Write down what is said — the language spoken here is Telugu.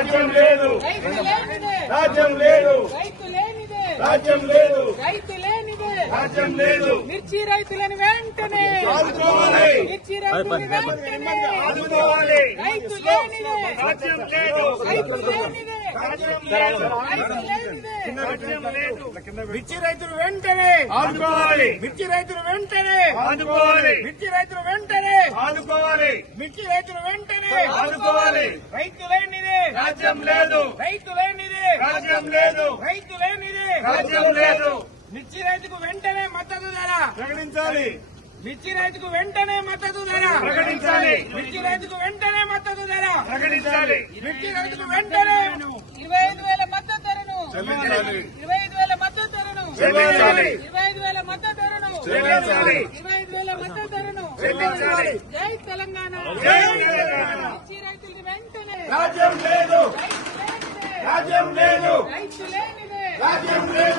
రాజ్యం లేదు, రైతు లేనిదే, రాజ్యం లేదు, రైతు లేనిదే, రాజ్యం లేదు, రైతు లేనిదే, రాజ్యం లేదు. మిర్చి రైతులను వెంటనే ఆదుకోవాలి, మిర్చి రైతులను వెంటనే ఆదుకోవాలి. రైతు లేనిదే, రాజ్యం లేదు, రైతు లేనిదే, రాజ్యం లేదు, రైతు లేనిదే, రాజ్యం లేదు. మిర్చి రైతులు వెంటనే ఆదుకోవాలి, మిర్చి రైతులు వెంటనే ఆదుకోవాలి, మిర్చి రైతులు వెంటనే ఆదుకోవాలి, మిర్చి రైతులు వెంటనే ఆదుకోవాలి. రైతు లేనిదే, రాజ్యం లేదు, రైతు లేనిదే, రాజ్యం లేదు, రైతు లేనిదే, రాజ్యం లేదు. మిర్చి రైతుకు వెంటనే మద్దతు ధర, ప్రకటించాలి, మిర్చి రైతుకు వెంటనే మద్దతు ధర, ప్రకటించాలి, మిర్చి రైతుకు వెంటనే మద్దతు ధర, ప్రకటించాలి. మిర్చి రైతుకు వెంటనే 25,000 మద్దతు ధరను, చెల్లించాలి, 25,000 మద్దతు ధరను, చెల్లించాలి, 25,000 మద్దతు ధరను, చెల్లించాలి, 25,000 మద్దతు ధరను, చెల్లించాలి. జై తెలంగాణ, జై తెలంగాణ. మిర్చి రైతులకు వెంటనే రాజ్యం లేదు, రైతు లేనిదే, రాజ్యం లేదు, రైతు లేనిదే, రాజ్యం లేదు.